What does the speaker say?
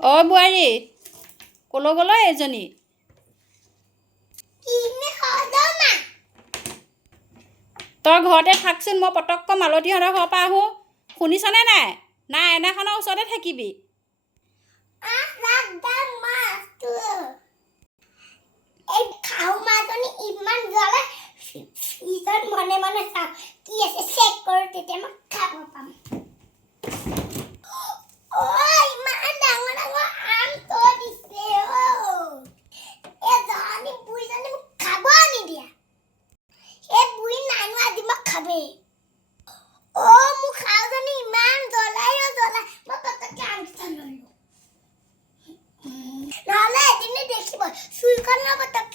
অ বোৱাৰী কলৈ গ'ল এজনী তই ঘৰতে থাকচোন মই পটককৈ মালতীহঁতৰ ঘৰৰ পৰা আহোঁ শুনিছনে নাই নাই আইনাখনৰ ওচৰতে থাকিবি মনে মনে চাওঁ কি আছে চেক কৰোঁ তেতিয়া মই খাব পাম ইমান ডাঙৰ ডাঙৰ আম তই দিছে জানি বুঢ়ীজনী মোক খাব নিদিয়া এই বুঢ়ী নানো আজি মই খাবেই মোৰ খাওঁজনী ইমান জ্বলাই মই পটককৈ আমটা ললোঁ নহ'লে এদিনে দেখিব চুইখনৰ পটক